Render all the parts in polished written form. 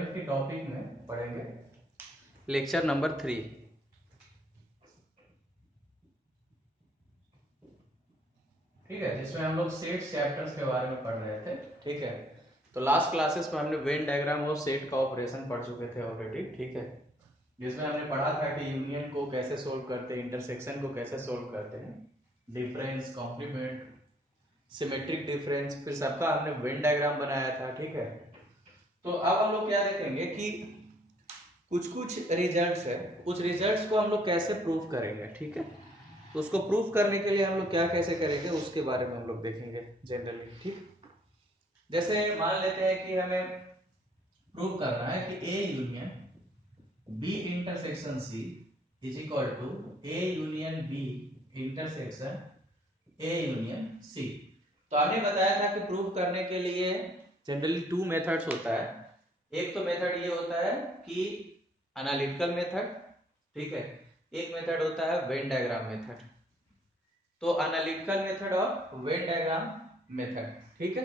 12th के topic में पढ़ेंगे लेक्चर नंबर 3। ठीक है, जिसमें हम लोग सेट चैप्टर्स के बारे में पढ़ रहे थे। ठीक है, तो लास्ट क्लासेस में हमने वेन डायग्राम और सेट का ऑपरेशन पढ़ चुके थे ऑलरेडी। ठीक है, जिसमें हमने पढ़ा था कि यूनियन को कैसे सोल्व करते हैं, इंटरसेक्शन को कैसे सोल्व करते हैं, डिफरेंस, कॉम्प्लीमेंट, सिमेट्रिक डिफरेंस, फिर सबका हमने वेन डायग्राम बनाया था। ठीक है, तो अब हम लोग क्या देखेंगे कि कुछ कुछ रिजल्ट्स है, कुछ रिजल्ट्स को हम लोग कैसे प्रूव करेंगे। ठीक है, तो उसको प्रूव करने के लिए हम लोग क्या कैसे करेंगे उसके बारे में हम लोग देखेंगे जनरली। ठीक, जैसे मान लेते हैं कि हमें प्रूव करना है कि A union B intersection C is equal to A union B intersection A union C. तो हमने बताया था कि प्रूव करने के लिए जनरली 2 मेथड्स होता है। एक तो मेथड ये होता है कि एनालिटिकल मेथड, ठीक है, एक मेथड होता है वेन डायग्राम मेथड। तो एनालिटिकल मेथड और वेन डायग्राम मेथड। ठीक है,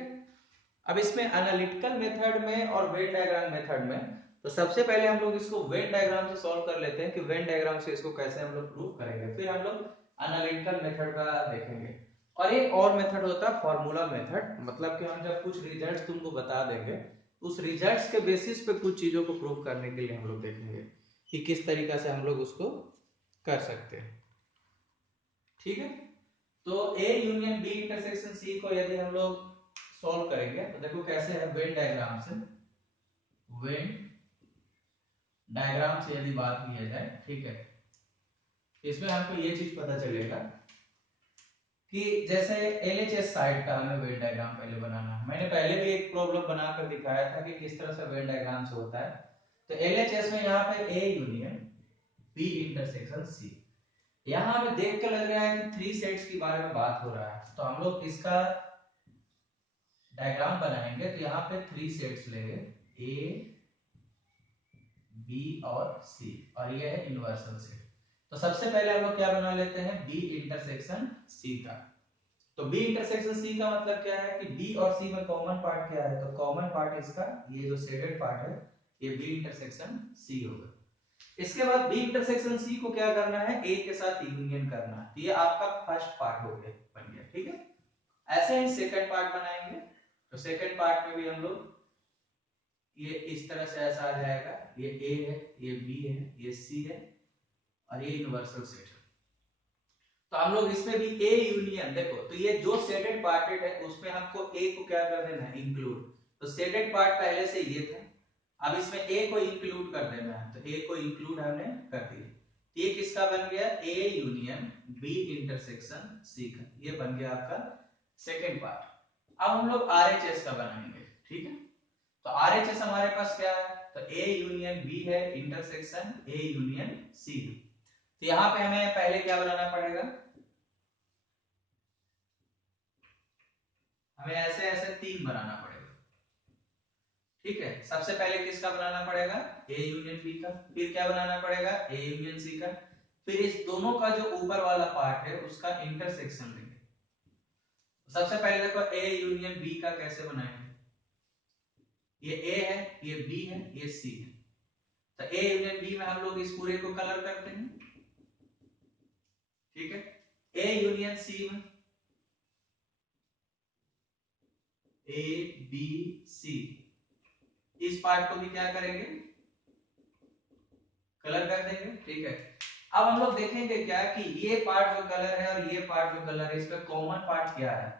अब इसमें एनालिटिकल मेथड में और वेन डायग्राम मेथड में, तो सबसे पहले हम लोग इसको वेन डायग्राम से सॉल्व कर लेते हैं कि वेन डायग्राम से इसको कैसे हम लोग प्रूव करेंगे, फिर हम लोग एनालिटिकल मेथड का देखेंगे। और एक और मेथड होता है फॉर्मूला मेथड, मतलब कि हम जब कुछ रिजल्ट्स तुमको बता देंगे, उस रिजल्ट्स के बेसिस पे कुछ चीजों को प्रूव करने के लिए हम लोग देखेंगे कि किस तरीका से हम लोग उसको कर सकते हैं। ठीक है, तो A union B intersection C को यदि हम लोग सॉल्व करेंगे तो देखो कैसे है। वेन डायग्राम से, वेन डायग्राम से यदि बात की जाए, ठीक है, इसमें आपको ये चीज पता चलेगा कि जैसे एलएचएस साइड का हमें वेन डायग्राम पहले बनाना है। मैंने पहले भी एक प्रॉब्लम बनाकर दिखाया था कि किस तरह से वेन डायग्राम से होता है। तो एलएचएस में यहाँ पे A union B intersection C, यहाँ हमें देख के लग रहा है कि 3 सेट्स के बारे में बात हो रहा है। तो हम लोग इसका डायग्राम बनाएंगे तो यहाँ पे 3 सेट्स लेंगे, ए बी और सी, और ये है यूनिवर्सल सेट। तो सबसे पहले हम लोग क्या बना लेते हैं, बी इंटरसेक्शन सी का। तो बी इंटरसेक्शन सी का मतलब क्या है कि बी और सी में कॉमन पार्ट क्या है, तो कॉमन पार्ट इसका ये जो शेडेड पार्ट है ये बी इंटरसेक्शन सी होगा। इसके बाद बी इंटरसेक्शन सी को क्या करना है, ए के साथ यूनियन करना है। ये आपका फर्स्ट पार्ट हो गया, बन गया। ठीक है, ऐसे ही सेकंड पार्ट बनाएंगे। तो सेकंड पार्ट में भी हम लोग ये इस तरह से ऐसा आ जाएगा, ये ए है, ये बी है, ये सी है, और ये यूनिवर्सल सेट है। तो हम लोग इसमें भी ए यूनियन, देखो तो ये जो शेडेड पार्टेड है उसमें हमको ए को क्या कर देना है, इंक्लूड। तो शेडेड पार्ट पहले से ये था, अब इसमें ए को इंक्लूड कर देना है। तो ए को इंक्लूड हमने कर दिया, ये किसका बन गया, A union B intersection C का, ये बन गया आपका सेकंड पार्ट। अब हम लोग आरएचएस का बनाएंगे। ठीक है, तो आरएचएस हमारे पास क्या है, तो ए यूनियन बी है इंटरसेक्शन ए यूनियन सी। तो यहां पे हमें पहले क्या बनाना पड़ेगा, हमें ऐसे ऐसे 3 बनाना पड़ेगा। ठीक है, सबसे पहले किसका बनाना पड़ेगा, ए यूनियन बी का, फिर क्या बनाना पड़ेगा, ए यूनियन सी का, फिर इस दोनों का जो ऊपर वाला पार्ट है उसका इंटरसेक्शन लेंगे। सबसे पहले देखो ए यूनियन बी का कैसे बनाएंगे, ये ए है, ये बी है, ये सी है। तो ए यूनियन बी में हम लोग इस पूरे को कलर करते हैं। ठीक है, ए यूनियन सी में ए बी सी, इस पार्ट को भी क्या करेंगे, कलर कर देंगे। ठीक है, अब हम लोग देखेंगे क्या कि ये पार्ट जो कलर है और ये पार्ट जो कलर है, इसमें कॉमन पार्ट क्या है।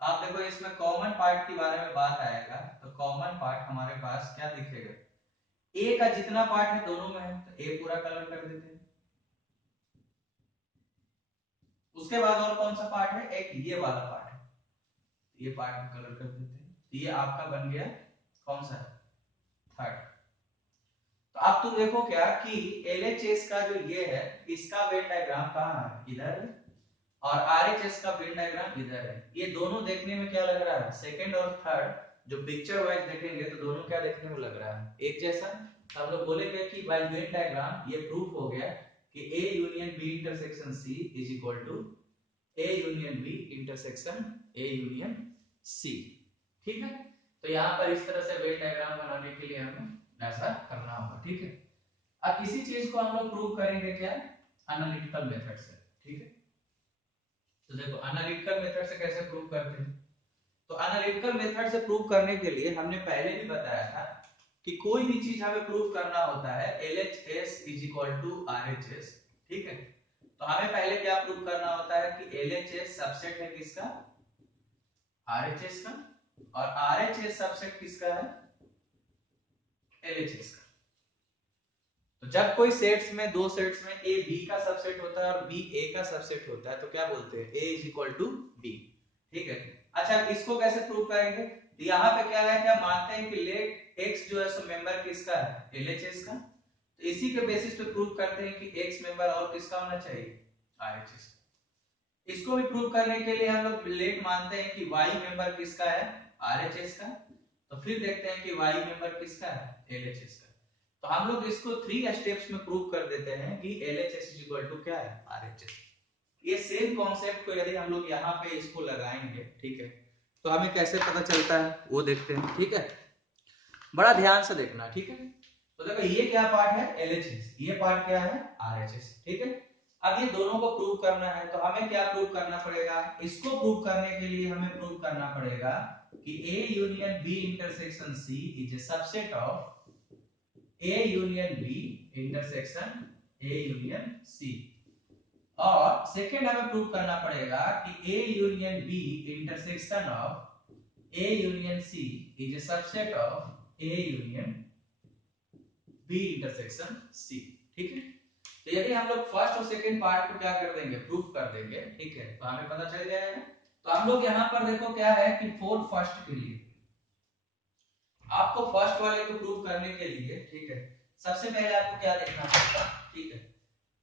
आप देखो इसमें कॉमन पार्ट के बारे में बात आएगा, तो कॉमन पार्ट हमारे पास क्या दिखेगा, ए का जितना पार्ट है दोनों में है, तो ए पूरा कलर कर देते हैं। उसके बाद और कौन सा पार्ट है, एक ये वाला पार्ट है, ये पार्ट में कलर कर देते हैं। ये आपका बन गया कौन सा, थर्ड। तो अब तुम देखो क्या कि एलएचएस का जो ये है इसका वेन डायग्राम कहाँ है, इधर है, और आरएचएस का वेन डायग्राम इधर है। ये दोनों देखने में क्या लग रहा है, सेकंड और थर्ड जो पिक्चर वाइज देखेंगे तो दोनों क्या देखने में लग रहा है, एक जैसा। तो हम लोग बोलेंगे कि बाय वेन डायग्राम ये प्रूफ हो गया कि A union B intersection C is equal to A union B intersection A union C. ठीक है, तो यहाँ पर इस तरह से वेन डायग्राम बनाने के लिए हमें ऐसा करना होगा, ठीक है। अब इसी चीज को हम लोग प्रूव करेंगे क्या, एनालिटिकल मेथड से, ठीक है। तो देखो एनालिटिकल मेथड से कैसे प्रूव करते हैं। तो एनालिटिकल मेथड से प्रूव करने के लिए हमने पहले भी बताया था कि कोई भी चीज हमें प्रूव करना होता है LHS is equal to RHS, ठीक है। तो हमें पहले क्या प्रूव करना होता है कि LHS सबसेट है किसका, RHS का, और RHS सबसेट किसका है, LHS का। तो जब कोई सेट्स में, दो सेट्स में A B का सबसेट होता है और B A का सबसेट होता है तो क्या बोलते हैं, A is equal to B, ठीक है। अच्छा इसको कैसे प्रूव करेंगे, तो यहाँ पे क्या है, क्या मानते हैं कि लेट X जो है सो मेंबर किसका है, LHS का। तो इसी के बेसिस पे प्रूव करते हैं कि X मेंबर और किसका होना चाहिए, RHS। इसको भी प्रूव करने के लिए हम लोग लेट मानते हैं कि Y मेंबर किसका है, RHS का। तो फिर देखते हैं कि Y मेंबर किसका है, LHS का। तो हम लोग इसको 3 स्टेप्स में प्रूव कर देते हैं कि LHS इज इक्वल टू क्या है, RHS। ये सेम कॉन्सेप्ट को यदि हम लोग यहाँ पे इसको लगाएंगे, ठीक है, तो हमें कैसे पता चलता है वो देखते हैं, ठीक है। बड़ा ध्यान से देखना, ठीक है। तो देखो ये क्या पार्ट है, LHS, ये पार्ट क्या है, RHS, ठीक है। अब ये दोनों को प्रूव करना है तो हमें क्या प्रूव करना पड़ेगा, इसको प्रूव करने के लिए हमें प्रूव करना पड़ेगा कि A union B intersection C is a subset of A union B intersection A union C। और सेकंड हमें प्रूव करना पड़ेगा कि A union B intersection of A union C is a subset of A union B intersection C, ठीक है। तो यदि हम लोग फर्स्ट और सेकंड पार्ट को क्या कर देंगे, प्रूफ कर देंगे, ठीक है, तो हमें पता चल जाएगा। तो हम लोग यहाँ पर देखो क्या है कि फॉर फर्स्ट के लिए आपको फर्स्ट वाले को प्रूव करने के लिए, ठीक है, सबसे पहले आपको क्या देखना पड़ेगा, ठीक है,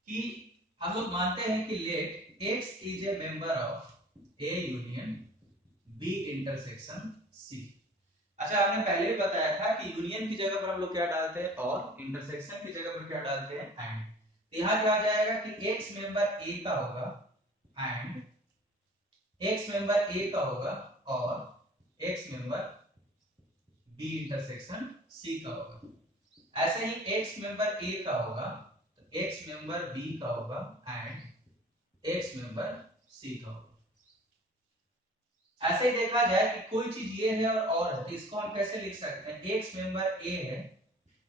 कि हम लोग मानते हैं कि let X is a member of A union B intersection C। अच्छा आपने पहले भी बताया था कि यूनियन की जगह पर हम लोग क्या डालते हैं, और इंटरसेक्शन की जगह पर क्या डालते हैं, एंड। तो यहाँ क्या आ जाएगा कि X मेंबर A का होगा एंड X मेंबर A का होगा और X member B intersection C का होगा। ऐसे ही X मेंबर A का होगा तो X मेंबर B का होगा एंड X मेंबर C का होगा। ऐसे ही देखा जाए कि कोई चीज ये है और है, तो इसको हम कैसे लिख सकते हैं, X मेंबर A है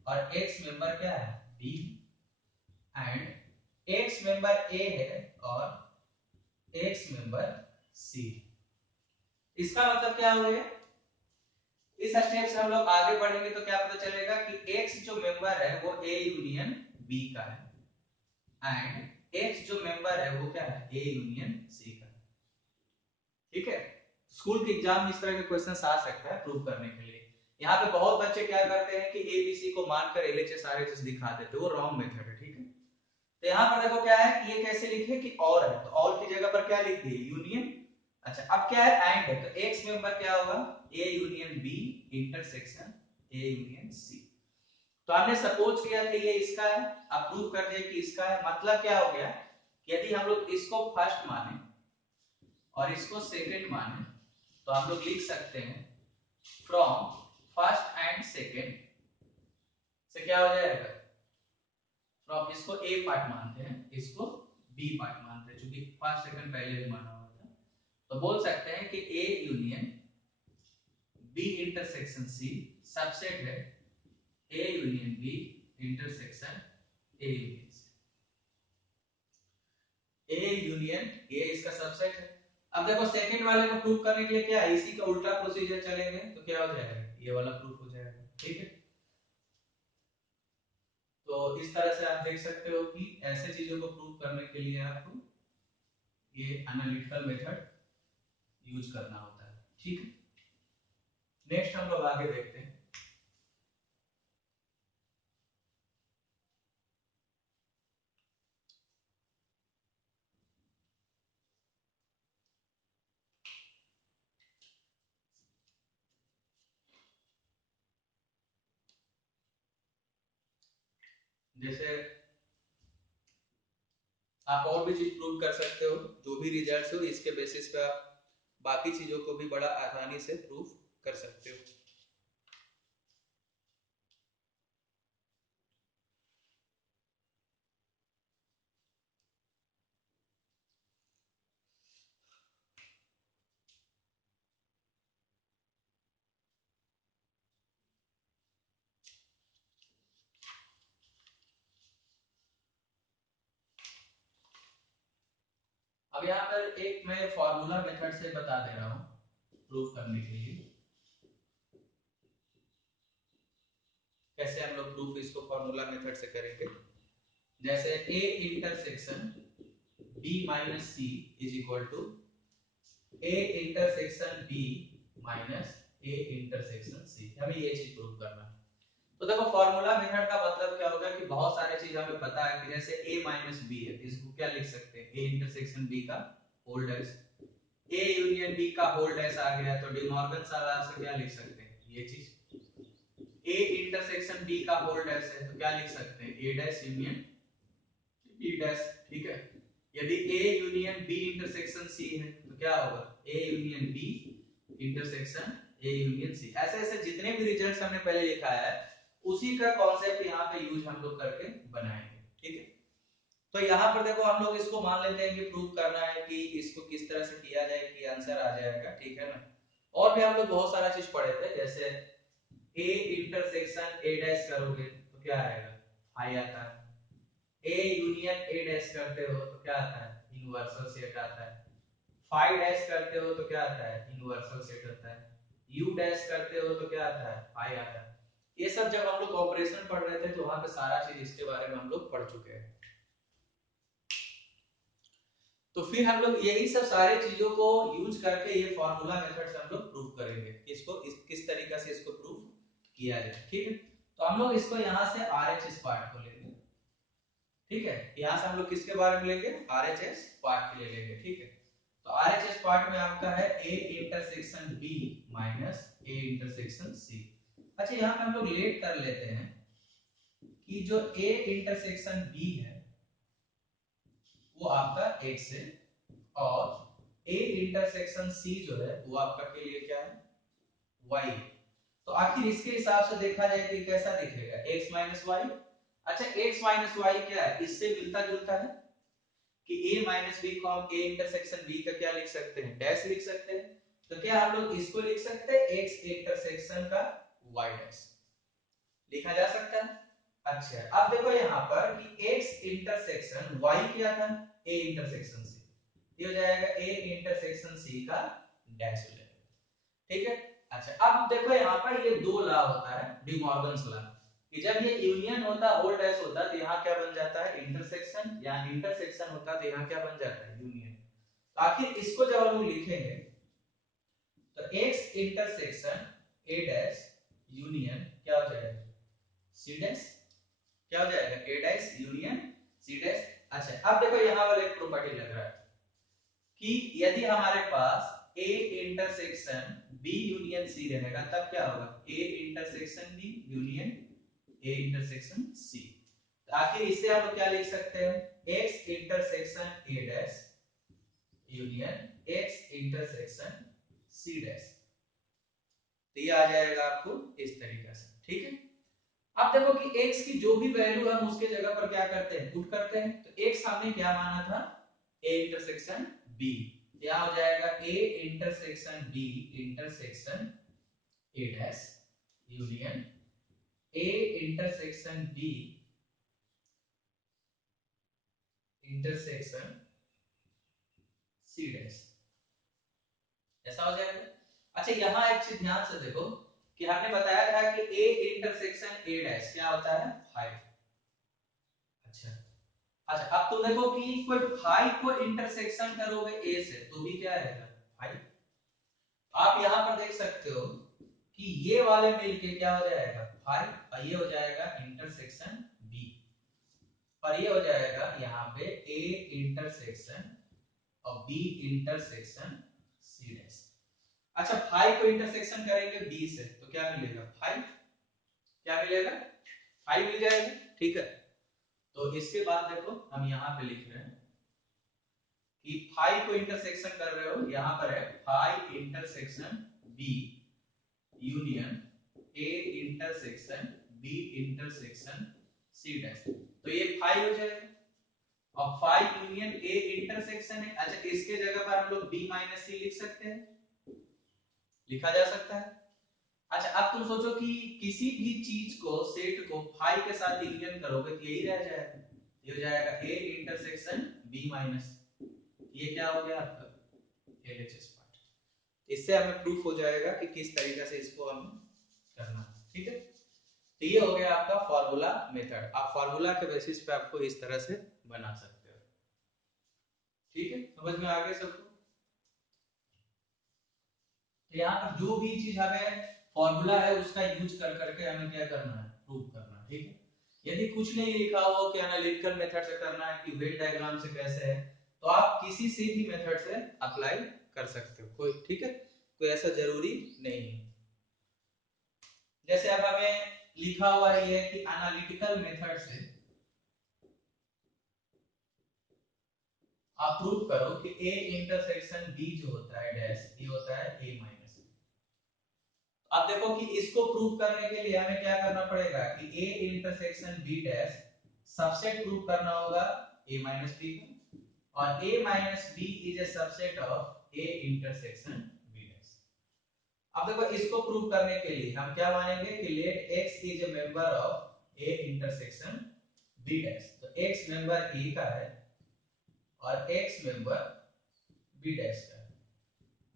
और X मेंबर क्या है, B, and X member A है और X मेंबर C। इसका मतलब क्या हो गया, इस स्टेप से हम लोग आगे बढ़ेंगे तो क्या पता चलेगा कि X जो मेंबर है वो A यूनियन B का है एंड X जो मेंबर है वो क्या है, A यूनियन C का है, ठीक है। स्कूल के एग्जाम में इस तरह के क्वेश्चंस आ सकता है प्रूव करने के लिए। यहाँ पे बहुत बच्चे क्या करते हैं कि ABC को मानकर LHS RHS दिखा देते हैं, वो रॉन्ग मेथड है, ठीक है। तो यहाँ पर देखो क्या है कि ये कैसे लिखे कि और है, तो और की जगह पर क्या लिख दिए, यूनियन। अच्छा अब क्या है, एंड है, तो X मेंबर क्या होगा, A union B intersection A union C। तो हमने सपोज किया कि ये इसका है, अब प्रूव कर दिया कि इसका है। मतलब क्या हो गया, यदि हम लोग इसको फर्स्ट माने और इसको सेकंड माने तो हम लोग लिख सकते हैं फ्रॉम फर्स्ट एंड सेकंड से क्या हो जाएगा, फ्रॉम इसको A पार्ट मानते हैं, इसको B पार्ट मानते हैं, क्योंकि फर्स्ट सेकंड पहले भी माना हुआ था। तो बोल सकते हैं कि A union B intersection C subset है A union B intersection A union C। A union A इसका सबसेट है। अब देखो सेकंड वाले को प्रूव करने के लिए क्या है, इसी का उल्टा प्रोसीजर चलेंगे तो क्या हो जाएगा, ये वाला प्रूफ हो जाएगा, ठीक है। तो इस तरह से आप देख सकते हो कि ऐसे चीजों को प्रूव करने के लिए आपको ये एनालिटिकल मेथड यूज करना होता है, ठीक है। नेक्स्ट हम लोग आगे देखते हैं। जैसे आप और भी चीज प्रूव कर सकते हो, जो भी रिजल्ट्स हो इसके बेसिस पे आप बाकी चीजों को भी बड़ा आसानी से प्रूव कर सकते हो। अब यहाँ पर एक मैं फॉर्मूला मेथड से बता दे रहा हूँ प्रूफ करने के लिए, कैसे हम लोग प्रूफ इसको फॉर्मूला मेथड से करेंगे। जैसे a intersection b minus C is equal to a intersection b minus a intersection c, हमें ये चीज प्रूव करना है। तो देखो फॉर्मूला मेथड का मतलब क्या होगा कि बहुत सारे चीज हमें पता है कि जैसे a माइनस b है, इसको क्या लिख सकते हैं, a इंटरसेक्शन b का whole dash, a union b का होल डैश आ गया, तो डिमॉर्गन सारा से क्या लिख सकते हैं, ये चीज a इंटरसेक्शन b का होल डैश है तो क्या लिख सकते हैं, a dash union b dash, ठीक है। यदि a union b intersection c है तो क्या होगा, a union b intersection a union c। ऐसे ऐसे जितने भी रिजल्ट्स हमने पहले लिखा है उसी का कॉन्सेप्ट यहाँ पे यूज हम लोग करके बनाएंगे, ठीक है। तो यहाँ पर देखो हम लोग इसको मान लेते हैं कि प्रूव करना है कि इसको किस तरह से किया जाए कि आंसर आ जाएगा, ठीक है ना। और भी हम लोग बहुत सारा चीज पढ़े थे, जैसे a इंटरसेक्शन a डैश करोगे तो क्या आएगा, फाई आता है। a यूनियन a डैश करते हो तो क्या आता है, यूनिवर्सल सेट आता है। फाई डैश करते हो तो क्या आता है, यूनिवर्सल सेट आता है। u डैश करते हो तो क्या आता है, फाई आता है। ये सब जब हम लोग ऑपरेशन पढ़ रहे थे तो वहां पे सारा चीज इसके बारे में हम लोग पढ़ चुके हैं। तो फिर हम लोग यही सब सारे चीजों को यूज करके ये फॉर्मूला मेथड से हम लोग प्रूव करेंगे इसको, किस तरीका से इसको प्रूव किया जाए, ठीक है। तो हम लोग इसको यहाँ से RHS पार्ट को लेंगे, ठीक है। यहाँ से हम लोग किसके बारे में लेंगे, RHS पार्ट के लिए लेंगे, ठीक है। तो RHS पार्ट में आपका है A intersection B minus A intersection C। अच्छा यहाँ पे हम लोग लेट कर लेते हैं कि जो A इंटरसेक्शन B है वो आपका X है, और A इंटरसेक्शन C जो है वो आपका के लिए क्या है, Y। तो आखिर इसके हिसाब से देखा जाए तो कैसा दिखेगा, x माइनस वाई। अच्छा x माइनस वाई क्या है, इससे मिलता जुलता है कि a माइनस बी को हम a इंटरसेक्शन b का क्या लिख सकते हैं, डैश लिख सकते हैं। तो क्या हम लोग इसको लिख सकते हैं x इंटरसेक्शन का y डैश, लिखा जा सकता है। अच्छा अब देखो यहाँ पर कि x इंटरसेक्शन y क्या था, a इंटरसेक्शन c, ये हो जाएगा a इंटरसेक्शन c का डैश हो जाएगा, ठीक है। अच्छा अब देखो यहाँ पर ये दो लॉ होता है, डिमॉर्गन्स लॉ, कि जब ये यूनियन होता है होल डैश होता है तो यहाँ क्या बन जाता है, इंटरसेक्शन, या इंटरसेक्शन होता है तो यहाँ क्या बन जाता है, यूनियन। तो आखिर इसको जब हम लिखेंगे तो x intersection a dash union क्या हो जाएगा, c डैश, क्या हो जाएगा, a dash union c dash. अच्छा अब देखो यहाँ वाला एक प्रॉपर्टी लग रहा है कि यदि हमारे पास A intersection B union C रहेगा तब क्या होगा, A intersection B union A intersection C। तो आखिर इससे हम लोग क्या लिख सकते हैं, X intersection A dash union X intersection C dash. तो ये आ जाएगा आपको इस तरीके से, ठीक है। अब देखो कि x की जो भी वैल्यू हम उसके जगह पर क्या करते हैं, पुट करते हैं। तो x हमने क्या माना था, a इंटरसेक्शन b, क्या हो जाएगा a intersection b intersection a dash union a intersection b intersection c dash, ऐसा हो जाएगा। अच्छा यहाँ एक चीज ध्यान से देखो कि हमने बताया था कि a इंटरसेक्शन a डैश क्या होता है, 5। अच्छा अच्छा अब तुम देखो कि कोई 5 को इंटरसेक्शन करोगे a से तो भी क्या आएगा, 5। आप यहां पर देख सकते हो कि ये वाले मिलके क्या हो जाएगा 5, और ये हो जाएगा इंटरसेक्शन b, और ये हो जाएगा यहाँ पे a इंटरसेक्शन और b इंटरसेक्शन c डैश। अच्छा 5 को इंटरसेक्शन करेंगे b से तो क्या मिलेगा, 5, क्या मिलेगा, 5 मिल जाएगा, ठीक है। तो इसके बाद देखो हम यहाँ पे लिख रहे हैं कि 5 को इंटरसेक्शन कर रहे हो, यहां पर है 5 intersection b union a intersection b intersection c dash, तो ये 5 हो जाएगा। और 5 यूनियन a इंटरसेक्शन है, अच्छा इसके जगह पर हम लोग b माइनस c लिख सकते हैं, लिखा जा सकता है। अच्छा अब तुम सोचो कि किसी भी चीज को सेट को 5 के साथ यूनियन करोगे तो यही रह जाएगा, ये हो जाएगा a इंटरसेक्शन b माइनस, ये क्या हो गया आपका LHS पार्ट। इससे हमें प्रूफ हो जाएगा कि किस तरीके से इसको हमें करना है, ठीक है। तो ये हो गया आपका फॉर्मूला मेथड। आप फॉर्मूला के बेसिस पे आपको इस तरह से बना सकते हो, ठीक है। समझ में आ गया सबको। तो यहाँ पर जो भी चीज हमें फॉर्मूला है उसका यूज कर करके हमें क्या करना है, प्रूव करना है, ठीक है। यदि कुछ नहीं लिखा हो कि एनालिटिकल मेथड से करना है कि वेन डायग्राम से कैसे है, तो आप किसी से भी मेथड से अप्लाई कर सकते हो, कोई, ठीक है, कोई ऐसा जरूरी नहीं है। जैसे अब हमें लिखा हुआ ये है कि एनालिटिकल मेथड से आप प्रूव करो कि A इंटरसेक्शन B जो होता है डैश, ये होता है A माइनस। अब देखो कि इसको प्रूव करने के लिए हमें क्या करना पड़ेगा कि A intersection B dash subset prove करना होगा A माइनस B का, और A minus B is a subset of A intersection B dash. अब देखो इसको प्रूव करने के लिए हम क्या मानेंगे कि let X is a member of A intersection B dash. तो X मेंबर A का है और X मेंबर B डैश का है।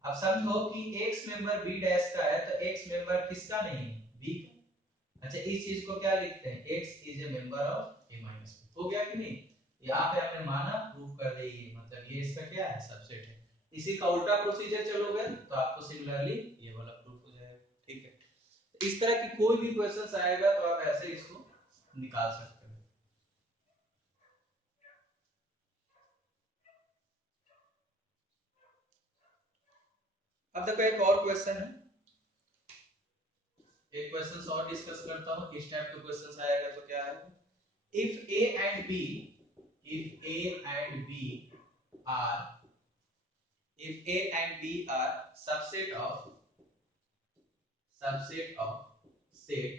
अब समझो कि X मेंबर B डैश का है, तो X मेंबर किसका नहीं है, B का। अच्छा, इस चीज को क्या लिखते हैं, X is a member of A minus B। हो गया कि नहीं, यहाँ पे हमने माना, प्रूव कर दी, मतलब ये इसका क्या है, सबसेट है। इसी का उल्टा प्रोसीजर चलोगे तो आपको सिमिलरली ये वाला प्रूफ हो जाएगा, ठीक है। इस तरह की कोई भी क्वेश्चन आएगा तो आप ऐसे इसको निकाल सकते हो। अब देखो एक और क्वेश्चन है, एक क्वेश्चन और डिस्कस करता हूँ। इस टाइप का क्वेश्चन आएगा तो क्या है, if A and B, if A and B are, if A and B are subset of set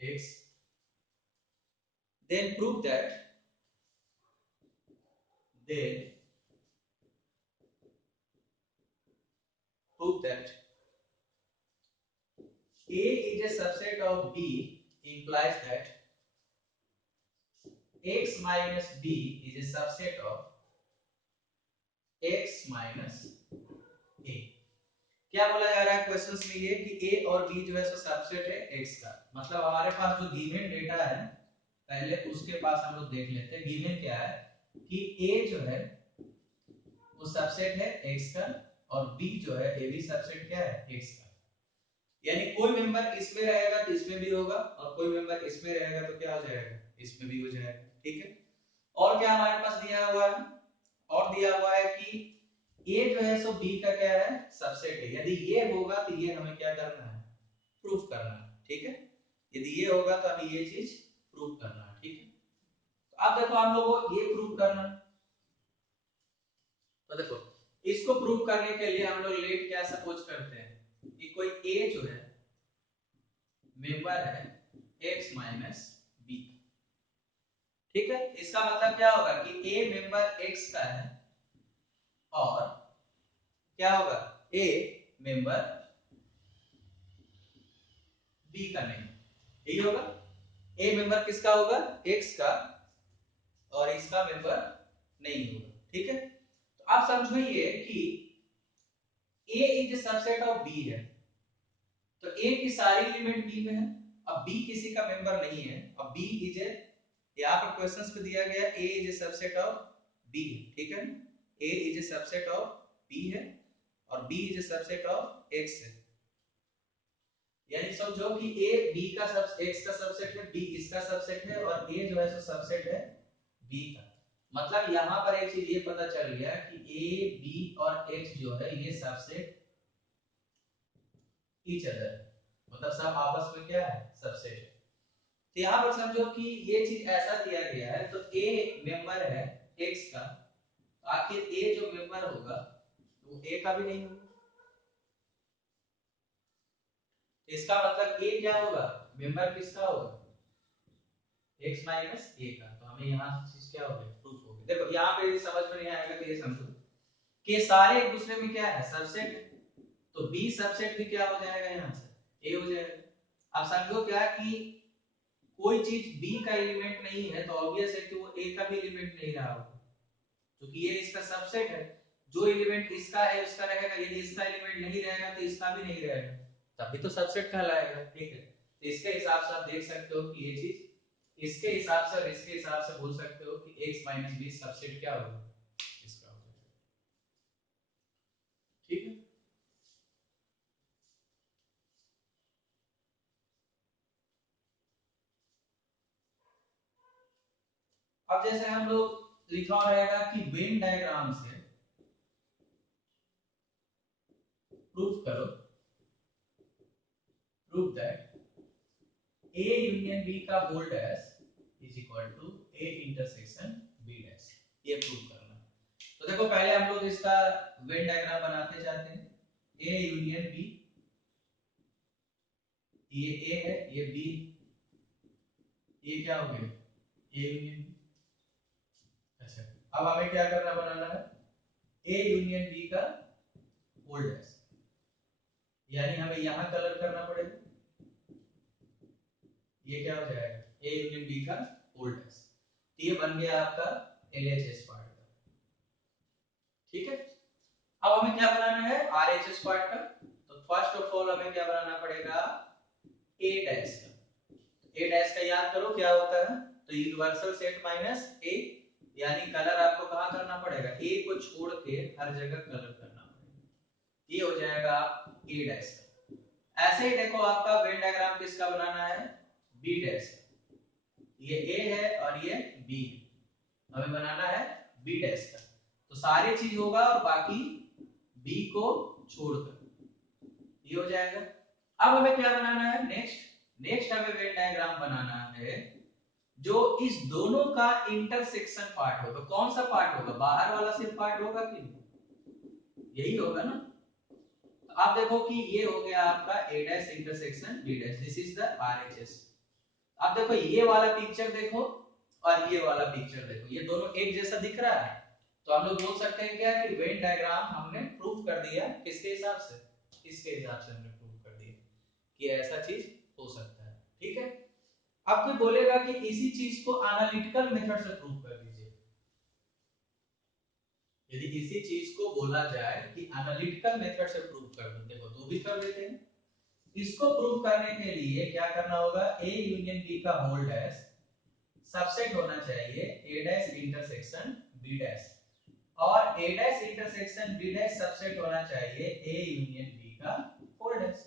X, then prove that, then prove that A is a subset of B implies that X minus B is a subset of X minus A। क्या बोला जा रहा है question में, ये कि A और B जो है सो सबसेट है X का। मतलब हमारे पास जो गिवन डेटा है, पहले उसके पास हम लोग देख लेते हैं। गिवन क्या है कि A जो है वो सबसेट है X का, और B जो है A भी सबसेट क्या है, X का। यानी कोई मेंबर इसमें रहेगा तो इसमें भी होगा, और कोई मेंबर इसमें रहेगा तो क्या हो जाएगा, इसमें भी हो जाएगा, ठीक है। और क्या हमारे पास दिया हुआ है, और दिया हुआ है कि A जो है सो B का क्या है, सबसेट है। यदि ये होगा तो ये हमें क्या करना है, प्रूफ करना है, ठीक है। यदि ये होगा तो हमें ये चीज प्रूफ करना है, ठीक है। तो अब देखो हम लोगों को ये प्रूफ करना है। तो देखो इसको प्रूफ करने के लिए हम लोग लेट क्या सपोज करते हैं कि कोई A जो है मेंबर है X माइनस B, ठीक है। इसका मतलब क्या होगा कि A मेंबर X का है और क्या होगा, A मेंबर B का नहीं, यही होगा। A मेंबर किसका होगा, X का, और इसका मेंबर नहीं होगा, ठीक है। तो आप समझिए कि A is subset of B है, तो A की सारी एलिमेंट B में है। अब B किसी का मेंबर नहीं है, अब B इज ए, यहाँ पर क्वेश्चंस पे दिया गया A is a subset of B, ठीक है। A is a subset of B है और B is a subset of X है। यानी समझो कि A B का सब X का सबसेट है, B इसका सबसेट है, और A जो है सो सबसेट है B का। मतलब यहाँ पर एक चीज ये पता चल गया कि A B और X जो है ये सबसेट ईच अदर, मतलब सब आपस में क्या है, सबसेट है। तो यहाँ पर समझो कि ये चीज ऐसा दिया गया है, तो A मेंबर है X का, आखिर A जो मेंबर होगा वो A का भी नहीं होगा। इसका मतलब A क्या होगा, मेंबर किसका होगा, X माइनस A का। तो हमें यहाँ चीज क्या हो गया, प्रूफ हो गया। देखो यहाँ पे यदि समझ में नहीं आएगा तो ये समझो कि सारे एक दूसरे में क्या है, सबसेट है। तो B सबसेट भी क्या हो जाएगा, यहाँ से A हो जाएगा। अब समझो क्या कि कोई चीज B का एलिमेंट नहीं है तो ऑब्वियस है कि वो A का भी एलिमेंट नहीं रहा होगा, क्योंकि ये इसका सबसेट है। जो एलिमेंट इसका है उसका रहेगा, यदि इसका एलिमेंट नहीं रहेगा तो इसका भी नहीं रहेगा, तभी तो सबसेट कहलाएगा। ठीक है, तो इसके हिसाब से आप देख सकते हो कि ये चीज इसके हिसाब से और इसके हिसाब से बोल सकते हो कि x माइनस बी सबसेट क्या होगा, इसका हो जाएगा। ठीक है, अब जैसे हम लोग लिखा हुआ रहेगा कि वेन डायग्राम से प्रूफ करो, proof that a union b का whole dash is equal to a intersection b dash, ये प्रूफ करना। तो देखो पहले हम लोग इसका वेन डायग्राम बनाते जाते हैं। a यूनियन b, ये a है, ये b, ये क्या हो गया a यूनियन b। अच्छा, अब हमें क्या करना, बनाना है a यूनियन b का होल डैश, यानी हमें यहां कलर करना पड़ेगा, ये क्या हो जाएगा a यूनियन b का होल डैश। तो ये बन गया आपका LHS पार्ट का। ठीक है, अब हमें क्या बनाना है RHS पार्ट का। तो फर्स्ट ऑफ ऑल हमें क्या बनाना पड़ेगा, a डैश का। a डैश का याद करो क्या होता है, तो यूनिवर्सल सेट माइनस a, यानी कलर आपको कहां करना पड़ेगा, a को छोड़ के हर जगह कलर करना पड़ेगा, ये हो जाएगा a डैश का। ऐसे ही देखो आपका वेन डायग्राम किसका बनाना है, b डैश का। ये a है और ये b है, हमें बनाना है b डैश का। तो सारी चीज होगा और बाकी b को छोड़कर ये हो जाएगा। अब हमें क्या बनाना है नेक्स्ट, नेक्स्ट हमें वेन डायग्राम बनाना है जो इस दोनों का इंटरसेक्शन पार्ट होगा। कौन सा पार्ट होगा, बाहर वाला सिर्फ पार्ट होगा कि नहीं, यही होगा ना। तो आप देखो कि ये हो गया आपका a dash intersection b dash, this is the RHS। आप देखो ये वाला पिक्चर देखो और ये वाला पिक्चर देखो, ये दोनों एक जैसा दिख रहा है। तो हम लोग बोल सकते हैं क्या कि वेन डायग्राम हमने प्रूव कर दिया, किसके हिसाब से, इसके हिसाब से हमने प्रूव कर दिया कि ऐसा चीज हो सकता है। ठीक है, अब कोई बोलेगा कि इसी चीज को एनालिटिकल मेथड से प्रूव कर दीजिए। यदि इसी चीज को बोला जाए कि एनालिटिकल मेथड से प्रूव कर दो, देखो तो भी कर देते हैं। इसको प्रूव करने के लिए क्या करना होगा, a यूनियन b का होल डैश सबसेट होना चाहिए a dash intersection b dash, और a dash intersection b dash subset होना चाहिए a यूनियन b का होल डैश।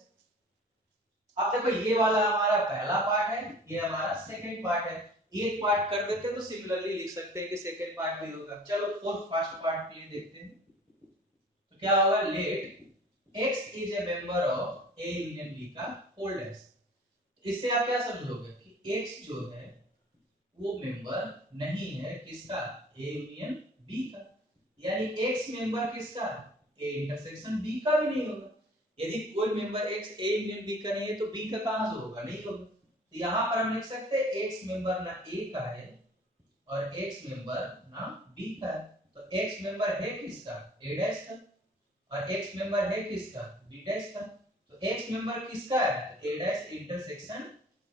अब देखो ये वाला हमारा पहला पार्ट है, ये हमारा सेकंड पार्ट है। एक पार्ट कर देते तो सिमिलरली लिख सकते हैं कि सेकंड पार्ट भी होगा। चलो फोर्थ फर्स्ट पार्ट के लिए देखते हैं। तो क्या होगा, let x is a member of a union b का होल डैश। इससे आप क्या समझोगे कि x जो है वो मेंबर नहीं है किसका, a यूनियन b का, यानी x मेंबर किसका, a इंटरसेक्शन b का भी नहीं होगा। यदि कोई member x a union b का नहीं है तो b का कहां से होगा, नहीं होगा। तो यहां पर हम लिख सकते हैं x मेंबर ना a का है और x मेंबर ना b का है। तो x मेंबर है किसका, a डैश का, और x मेंबर है किसका, b डैश का। तो x मेंबर किसका है, a dash intersection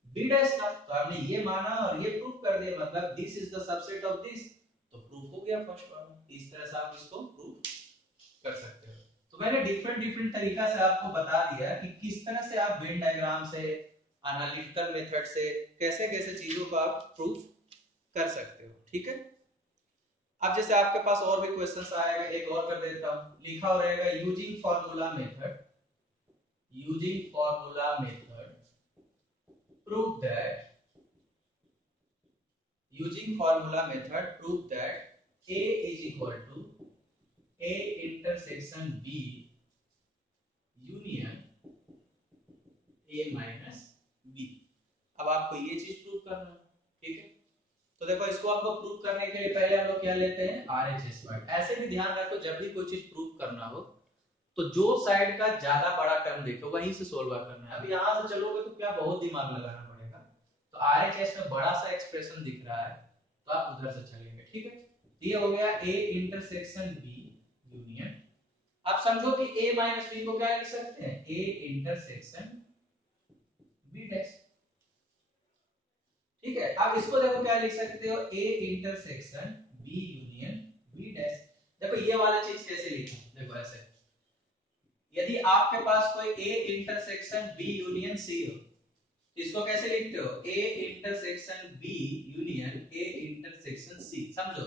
b dash का। तो हमने ये माना और ये प्रूव कर दिया, मतलब this is the subset of this, तो प्रूफ हो गया फर्स्ट वाला। इस तरह से आप इसको प्रूव कर सकते हो। तो मैंने डिफरेंट डिफरेंट तरीका से आपको बता दिया कि किस तरह से आप वेन डायग्राम से, एनालिटिकल मेथड से कैसे कैसे चीजों को आप प्रूव कर सकते हो। ठीक है, अब जैसे आपके पास और भी क्वेश्चंस आएगा, एक और कर देता हूं। लिखा हो रहेगा using formula method, using formula method prove that, using formula method prove that a is equal to a intersection b union a minus b। अब आपको ये चीज प्रूव करना है। ठीक है, तो देखो इसको आपको प्रूव करने के लिए पहले हम लोग क्या लेते हैं, RHS पार्ट। ऐसे भी ध्यान रखो जब भी कोई चीज प्रूव करना हो तो जो साइड का ज्यादा बड़ा टर्म देखो वहीं से सोल्व करना है। अभी यहां से चलोगे तो क्या बहुत दिमाग लगाना पड़ेगा। तो RHS में बड़ा सा एक्सप्रेशन दिख रहा है तो आप उधर से चलेंगे। ठीक है, तो ये हो गया a इंटरसेक्शन b यूनियन। आप समझो कि a माइनस b को क्या लिख सकते हैं, a इंटरसेक्शन b डैश। ठीक है, अब इसको देखो क्या लिख सकते हो, a intersection b union b dash. देखो ये वाला चीज कैसे लिखा, देखो ऐसे, यदि आपके पास कोई A intersection B union C हो, तो इसको कैसे लिखते हो, A intersection B union A intersection C. समझो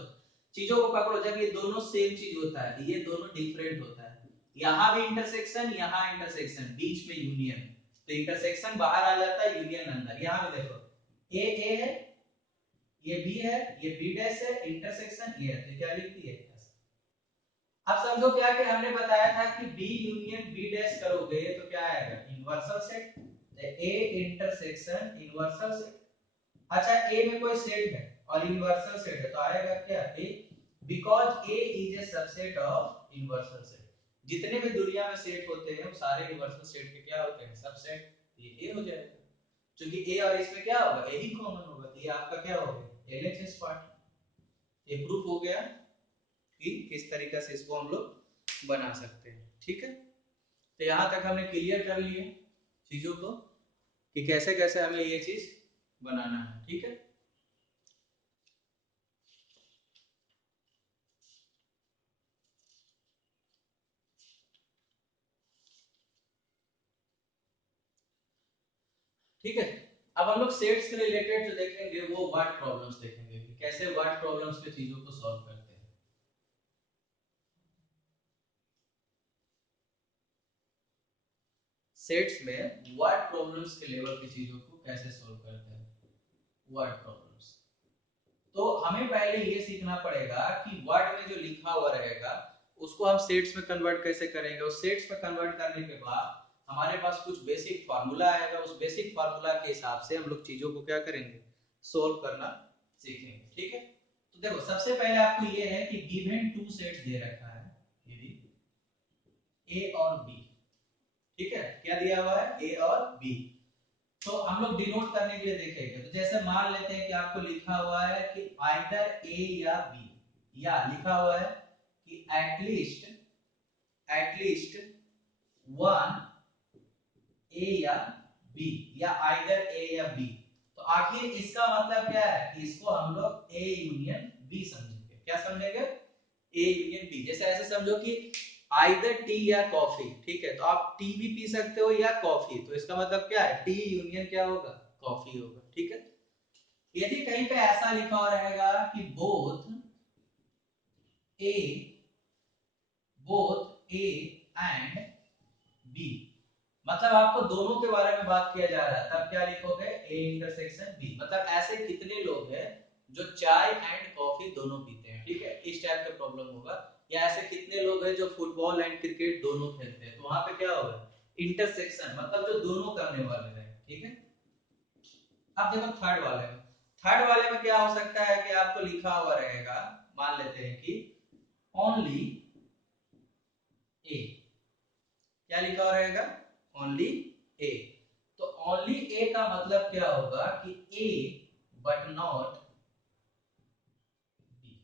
चीजों को पकड़ो, जब ये दोनों सेम चीज होता है, ये दोनों डिफरेंट होता है, यहां भी इंटरसेक्शन, यहां इंटरसेक्शन, बीच में यूनियन, तो इंटरसेक्शन बाहर आ जाता है, यूनियन अंदर। यहां भी देखो ए है, ये बी है, ये बी डैश है, इंटरसेक्शन ये है, तो क्या लिखती है। अब समझो क्या कि हमने बताया था कि बी यूनियन बी डैश करोगे तो क्या आएगा, इनवर्सल सेट, ए इंटरसेक्शन इनवर्सल सेट। अच्छा ए में कोई सेट है और इनवर्सल सेट है, तो आएगा क्या, A, because A is a subset of universal set. जितने भी दुनिया में सेट होते हैं वो सारे इनवर्सल सेट के क्या होते हैं, सबसेट, ये ए हो जाएगा, क्योंकि ए और इसमें क्या होगा, ए ही कॉमन होगा, तो ये आपका क्या हो गया, एलएचएस पार्ट। ये प्रूफ हो गया कि किस तरीके से इसको हम लोग बना सकते हैं। ठीक है, तो यहां तक हमने क्लियर कर लिए चीजों को कि कैसे कैसे हमें ये चीज बनाना है। ठीक है, ठीक है। अब हम लोग सेट्स के रिलेटेड जो देखेंगे वो वर्ड प्रॉब्लम्स देखेंगे कि कैसे वर्ड प्रॉब्लम्स के चीजों को सॉल्व करते हैं। सेट्स में वर्ड प्रॉब्लम्स के लेवल की चीजों को कैसे सॉल्व करते हैं, वर्ड प्रॉब्लम्स। तो हमें पहले ये सीखना पड़ेगा कि वर्ड में जो लिखा हुआ रहेगा उसको हम सेट्स में कन्वर्ट कैसे करेंगे, और सेट्स में कन्वर्ट करने के बाद हमारे पास कुछ बेसिक फार्मूला आएगा, उस बेसिक फार्मूला के हिसाब से हम लोग चीजों को क्या करेंगे, सोल्व करना सीखेंगे। ठीक है, तो देखो सबसे पहले आपको ये है कि गिवन टू सेट्स दे रखा है, यदि ए और बी, ठीक है, क्या दिया हुआ है, ए और बी, तो हम लोग डिनोट करने के लिए देखेंगे। तो जैसे मान लेते हैं कि आपको लिखा हुआ है कि आइदर ए या बी, या लिखा हुआ है कि एटलीस्ट वन ए या बी, या आइदर ए या बी, तो आखिर इसका मतलब क्या है कि इसको हम लोग ए यूनियन बी समझेंगे। क्या समझेंगे, ए यूनियन बी। जैसे ऐसे समझो कि आइदर टी या कॉफी, ठीक है, तो आप टी भी पी सकते हो या कॉफी, तो इसका मतलब क्या है, टी यूनियन क्या होगा, कॉफी होगा। ठीक है, यदि कहीं पे ऐसा लिखा हुआ रहेगा कि A both A and B, मतलब आपको दोनों के बारे में बात किया जा रहा है, तब क्या लिखोगे, ए इंटरसेक्शन बी, मतलब ऐसे कितने लोग हैं जो चाय एंड कॉफी दोनों पीते हैं। ठीक है, इस टाइप का प्रॉब्लम होगा। या ऐसे कितने लोग हैं जो फुटबॉल एंड क्रिकेट दोनों खेलते हैं, तो वहां पे क्या होगा, इंटरसेक्शन, मतलब जो दोनों करने वाले हैं। ठीक है, अब देखो थर्ड वाले में क्या हो सकता है कि आपको लिखा हुआ रहेगा, मान लेते हैं कि ओनली ए, क्या लिखा हुआ रहेगा, ओनली ए, तो ओनली ए का मतलब क्या होगा कि ए बट नॉट बी,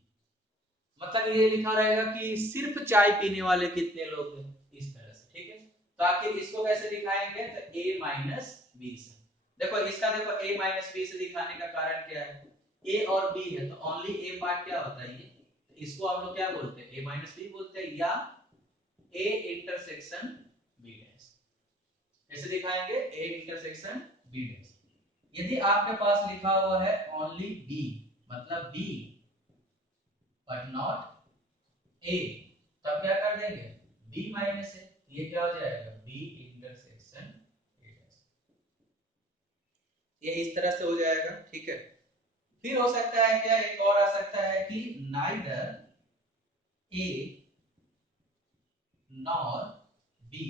मतलब ये लिखा रहेगा कि सिर्फ चाय पीने वाले कितने लोग हैं, इस तरह से। ठीक है, तो आखिर इसको कैसे दिखाएंगे, तो a माइनस बी से। देखो इसका, देखो a माइनस बी से दिखाने का कारण क्या है, a और b है तो ओनली a पार्ट क्या होता है, ये, इसको हम लोग क्या बोलते हैं, a माइनस बी बोलते हैं, या a इंटरसेक्शन b डैश, ऐसे दिखाएंगे, a इंटरसेक्शन b डैश। यदि आपके पास लिखा हुआ है ओनली b, मतलब b बट नॉट a, तब क्या कर देंगे, b माइनस a, ये क्या हो जाएगा, b इंटरसेक्शन a डैश, ये इस तरह से हो जाएगा। ठीक है, फिर हो सकता है क्या, एक और आ सकता है कि नाइदर a नॉर b,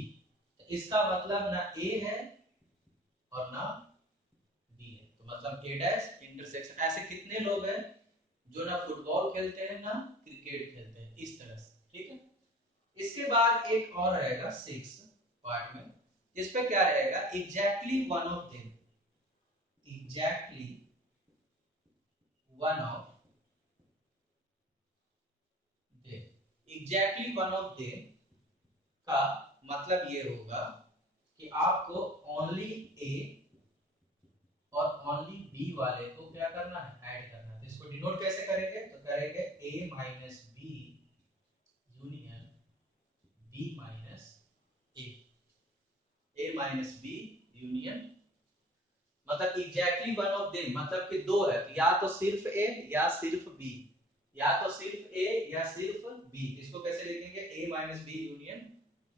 तो इसका मतलब ना a है और ना b है, तो मतलब a डैश इंटरसेक्शन, ऐसे कितने लोग हैं जो ना फुटबॉल खेलते हैं ना क्रिकेट खेलते हैं, इस तरह से। ठीक है, इसके बाद एक और रहेगा सिक्स पार्ट में, इस पे क्या रहेगा, exactly one of them, exactly one of them, exactly one of them का मतलब ये होगा कि आपको ओनली ए और ओनली बी वाले को क्या करना है, ऐड करना है। तो इसको डिनोट कैसे करेंगे, तो करेंगे a minus B B minus A minus B union, मतलब एग्जैक्टली वन ऑफ देम, मतलब कि दो है तो या तो सिर्फ ए या सिर्फ बी, या तो सिर्फ ए या सिर्फ बी। इसको कैसे लिखेंगे, A minus B union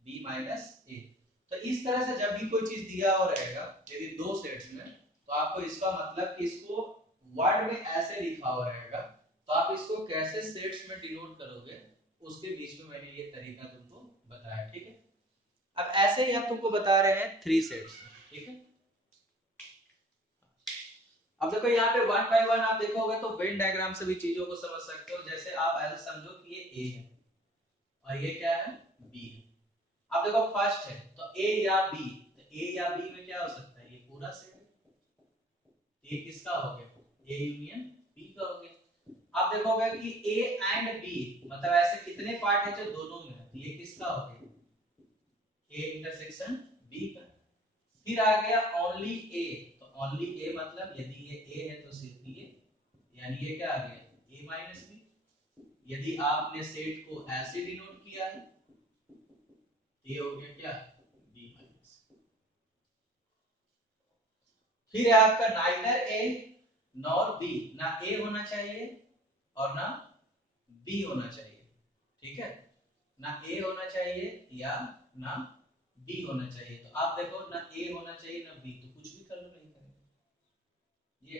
B minus A. तो इस तरह से जब भी कोई चीज दिया हो रहेगा यदि दो सेट्स में, तो आपको इसका मतलब कि इसको वर्ड में ऐसे लिखा हो रहेगा, तो आप इसको कैसे सेट्स में डिनोट करोगे उसके बीच में मैंने ये तरीका तुमको बताया, ठीक है। अब ऐसे ही हम तुमको बता रहे हैं थ्री सेट्स, ठीक है। अब देखो यहाँ पे वन बाय वन आप देखोगे तो वेन डायग्राम से भी चीजों को समझ सकते हो। जैसे आप ऐसे समझो कि ये ए है और ये क्या है, बी है। अब देखो फर्स्ट है तो ए या बी, तो ए या बी में क्या हो सकता है, ये पूरा सेट है, तो ये किसका हो गया, ए यूनियन बी का हो गया। आप देखोगे कि ए एंड बी मतलब ऐसे कितने पार्ट है जो दोनों में है, तो ये किसका हो गया, ए इंटरसेक्शन बी का। फिर आ गया ओनली ए, तो ओनली ए मतलब यदि ये ए है तो सिर्फ ये, यानी ये क्या आ गया, ए माइनस बी। यदि आपने सेट को ऐसे डिनोट किया है तो ये हो गया क्या, बी माइनस। फिर है आपका नाइदर ए नॉर बी, ना ए होना चाहिए और ना बी होना चाहिए, ठीक है। ना ए होना चाहिए या ना बी होना चाहिए। तो आप देखो ना ए होना चाहिए ना बी, तो कुछ भी कर लो नहीं करेंगे, ये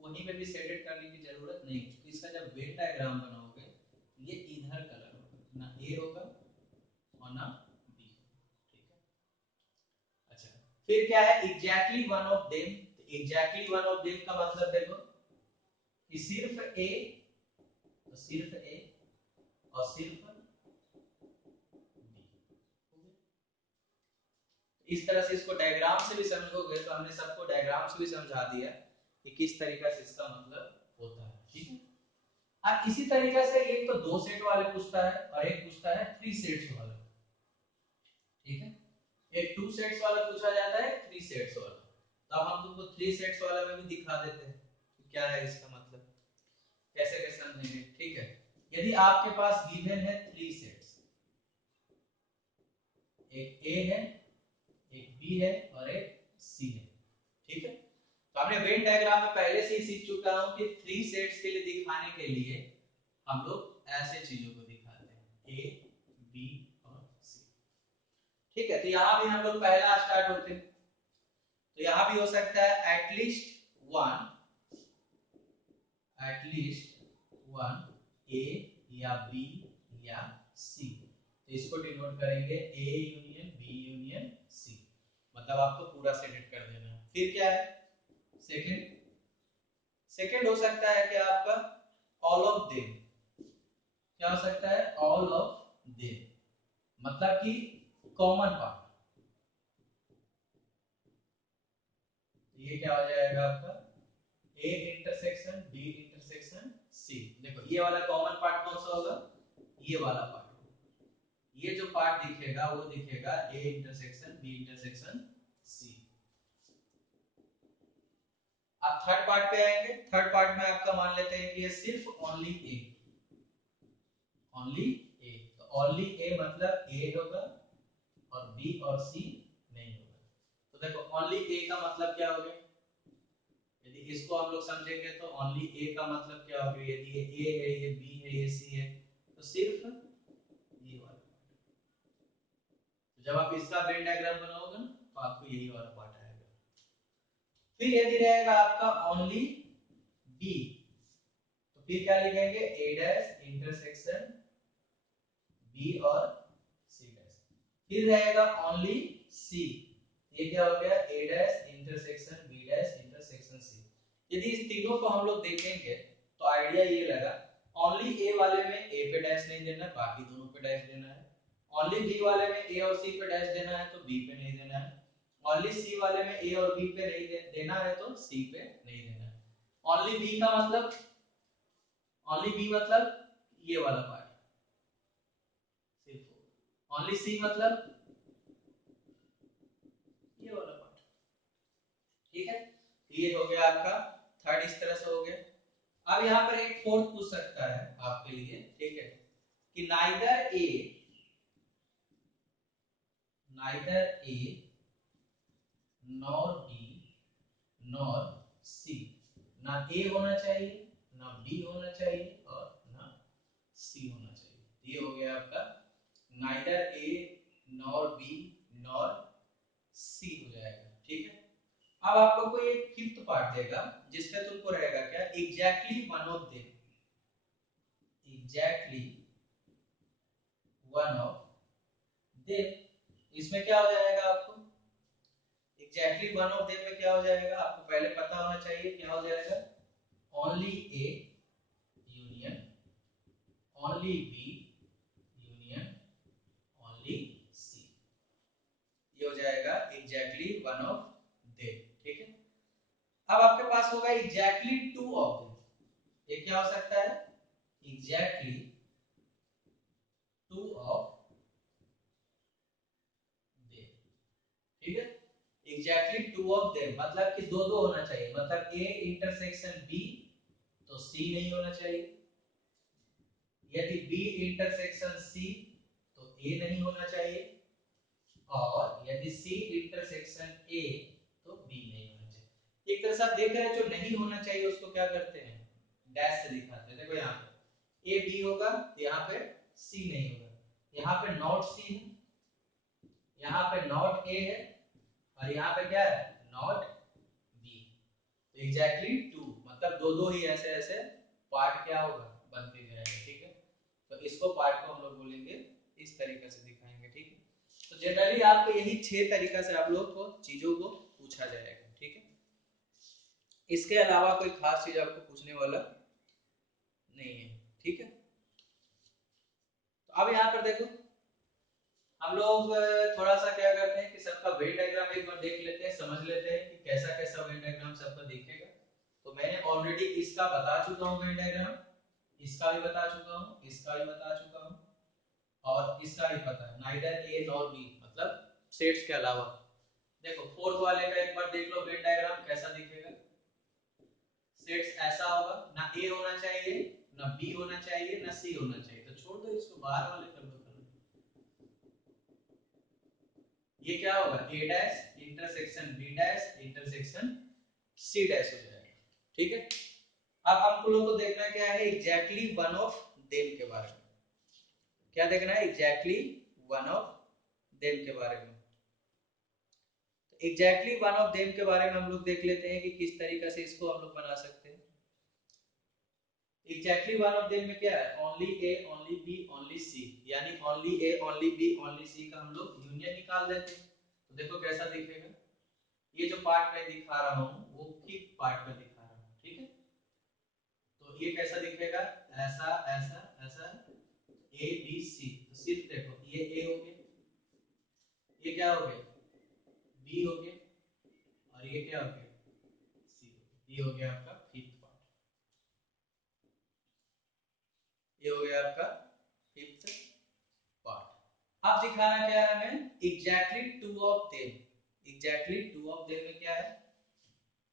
वहीं पे भी सेट करने की जरूरत नहीं, क्योंकि इसका जब वेन डायग्राम बनाओगे ये इधर कलर होगा, ना ए होगा और ना बी होगा, ठीक है। अच्छा, फिर क्या है एग्जैक्टली वन ऑफ देम, तो एग्जैक्टली वन ऑफ देम का मतलब देखो कि सिर्फ ए, तो सिर्फ ए और सिर्फ बी। इस तरह से इसको डायग्राम से भी समझोगे तो हमने सबको डायग्राम से भी समझा दिया कि किस तरीका से इसका मतलब होता है, ठीक है। अब इसी तरीके से एक तो दो सेट वाले पूछता है और एक पूछता है थ्री सेट्स वाला, ठीक है। एक टू सेट्स वाला पूछा जाता है, थ्री सेट्स वाला। तो अब हम तुमको थ्री सेट्स वाला में भी दिखा देते हैं कि क्या है इसका मतलब, कैसे कैसे समझेंगे, ठीक है। यदि आपके पास गिवन है थ्री सेट्स, एक ए है, एक बी है और एक सी है, ठीक है। तो हमने वेन डायग्राम में पहले से ही सीख चुका हूं कि थ्री सेट्स के लिए दिखाने के लिए हम लोग ऐसे चीजों को दिखाते हैं, ए बी और सी, ठीक है। तो यहां भी हम लोग पहला स्टार्ट होते हैं, तो यहां भी हो सकता है एटलीस्ट वन ए या बी या सी। तो इसको डिनोट करेंगे A union B union C, मतलब आपको पूरा सेट कर देना है। फिर क्या है सेकंड, सेकंड हो सकता है कि आपका ऑल ऑफ देम, क्या हो सकता है ऑल ऑफ देम, मतलब कि कॉमन पार्ट। ये क्या हो जाएगा आपका A intersection B intersection C. देखो ये वाला कॉमन पार्ट कौन सा होगा, ये वाला पार्ट होगा, ये जो पार्ट दिखेगा वो दिखेगा A intersection B intersection C. अब थर्ड पार्ट पे आएंगे, थर्ड पार्ट में आपका मान लेते हैं कि ये सिर्फ ओनली ए, ओनली ए, तो ओनली ए मतलब ए होगा और बी और सी नहीं होगा। तो देखो ओनली ए का मतलब क्या हो गया, यदि इसको हम लोग समझेंगे तो ओनली ए का मतलब क्या हो गया, यदि ये ए है ये बी है ये सी है तो सिर्फ ये वाला। तो जब आप इसका वेन डायग्राम बनाओगे ना तो आपको यही वाला पार्ट आएगा। फिर यदि रहेगा आपका ओनली बी, तो फिर क्या लिखेंगे ए डैश इंटरसेक्शन बी और सी डैश। फिर रहेगा ओनली सी, ये क्या हो गया A dash intersection B dash intersection C. यदि इस तीनों को हम लोग देखेंगे तो आइडिया ये लगा, ओनली ए वाले में ए पे डैश नहीं देना, बाकी दोनों पे डैश देना है। ओनली बी वाले में ए और सी पे डैश देना है तो बी पे नहीं देना है। ओनली सी वाले में ए और बी पे नहीं देना है तो सी पे नहीं देना है। ओनली बी का मतलब, ओनली बी मतलब ये वाला पार्ट सिर्फ, ओनली सी मतलब ये वाला पार्ट, ठीक है। ये हो गया आपका थर्ड, इस तरह से हो गया। अब यहाँ पर एक फोर्थ पूछ सकता है आपके लिए, ठीक है, कि neither A neither A nor B nor C, ना ए होना चाहिए, ना बी होना चाहिए और ना सी होना चाहिए। ये हो गया आपका neither A nor B nor C हो जाएगा। ठीक है, अब आपको कोई एक फिफ्थ पार्ट देगा जिसमें तुमको रहेगा क्या, exactly one of them, exactly one of them. इसमें क्या हो जाएगा आपको, एग्जैक्टली वन ऑफ देम में क्या हो जाएगा आपको पहले पता होना चाहिए, क्या हो जाएगा, only A union only B union only C, ये हो जाएगा एग्जैक्टली वन ऑफ देम। ठीक है, अब आपके पास होगा एग्जैक्टली टू ऑफ देम, ये क्या हो सकता है, एग्जैक्टली टू ऑफ देम। ठीक है, एग्जैक्टली टू ऑफ देम मतलब कि दो दो होना चाहिए, मतलब ए इंटरसेक्शन बी तो सी नहीं होना चाहिए, यदि बी इंटरसेक्शन सी तो ए नहीं होना चाहिए, और यदि सी इंटरसेक्शन ए तो बी नहीं होना चाहिए। एक तरह से आप देख रहे हैं जो नहीं होना चाहिए उसको क्या करते हैं, डैश से दिखाते हैं। देखो यहाँ पे ए बी होगा तो यहाँ पे सी नहीं होगा, यहाँ पे नॉट सी है, यहाँ पे नॉट ए है, और यहाँ पे क्या है, नॉट बी। तो एग्जैक्टली टू मतलब दो दो ही ऐसे ऐसे पार्ट क्या होगा, बनते जाएगा। ठीक है, तो इसको पार्ट को हम लोग बोलेंगे इस तरीके से दिखाएंगे। ठीक है, तो जनरली आपको यही 6 तरीका से आप लोग को चीजों को पूछा जाएगा। ठीक है, इसके अलावा कोई खास चीज आपको पूछने वाला नहीं है। ठीक है, तो अब यहाँ पर देखो हम लोग थोड़ा सा क्या करते हैं कि सबका वेन डायग्राम एक बार देख लेते हैं, समझ लेते हैं कि कैसा कैसा वेन डायग्राम सबका दिखेगा। तो मैंने ऑलरेडी इसका बता चुका हूँ वेन डायग्राम, इसका भी बता चुका हूँ, इसका भी बता चुका हूँ, और इसका भी पता है, नाइदर ए नॉर बी मतलब सेट्स के अलावा। देखो फोर्थ वाले का एक बार देख लो वेन डायग्राम कैसा दिखेगा, सेट्स ऐसा होगा, ना ए होना चाहिए, ना बी होना चाहिए, ना सी होना चाहिए, तो छोड़ दो इसको, बाहर वाले कर दो। ये क्या होगा, A dash intersection B dash intersection C dash हो जाएगा। ठीक है, अब हम लोग को देखना क्या है, एग्जैक्टली वन ऑफ देम के बारे में, क्या देखना है, एग्जैक्टली वन ऑफ देम के बारे में। एग्जैक्टली वन ऑफ देम के बारे में हम लोग देख लेते हैं कि किस तरीके से इसको हम लोग बना सकते हैं। एग्जैक्टली वन ऑफ देम में क्या है, only A only B only सी, यानी only A only B only सी का हम लोग यूनियन निकाल देते हैं। तो देखो कैसा दिखेगा, ये जो पार्ट मैं दिखा रहा हूँ वो फिफ्थ पार्ट में दिखा रहा हूँ। ठीक है, तो ये कैसा दिखेगा, ऐसा ऐसा ऐसा, ए बी सी, तो सिर्फ देखो ये ए हो गया, ये क्या हो गया, बी हो गया, और ये क्या हो गया, सी हो गया। ये हो गया आपका फिफ्थ पार्ट, ये हो गया आपका फिफ्थ पार्ट। अब दिखाना क्या है हमें, exactly two of them, exactly two of them में क्या है,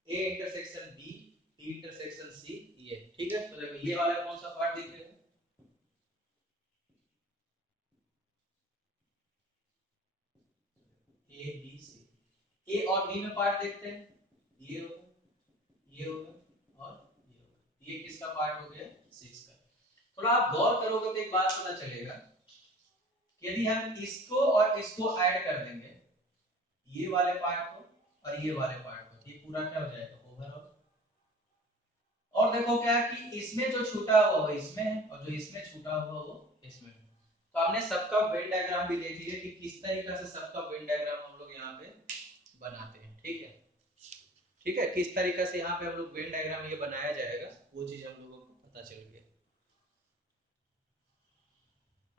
A intersection B B intersection C, ये। ठीक है, तो देखो ये वाला कौन सा पार्ट दिखेगा, ए बी सी, ए और बी में पार्ट देखते हैं, ये होगा, ये होगा, और ये होगा, ये किसका पार्ट हो गया, सिक्स का। थोड़ा आप गौर करोगे तो एक बात पता चलेगा, यदि हम इसको और इसको ऐड कर देंगे, ये वाले पार्ट को और ये वाले पार्ट को, ये पूरा क्या हो जाएगा, ओवरऑल। और देखो क्या कि इसमें जो छूटा हुआ वो इसमें है, और जो इसमें छूटा हुआ वो इसमें है। तो हमने सबका वेन डायग्राम भी देख लिया कि किस तरीके से सबका वेन डायग्राम हम लोग यहाँ पे बनाते हैं। ठीक है, ठीक है, किस तरीके से यहाँ पे हम लोग वेन डायग्राम ये बनाया जाएगा वो चीज हम लोगों को पता चल गया।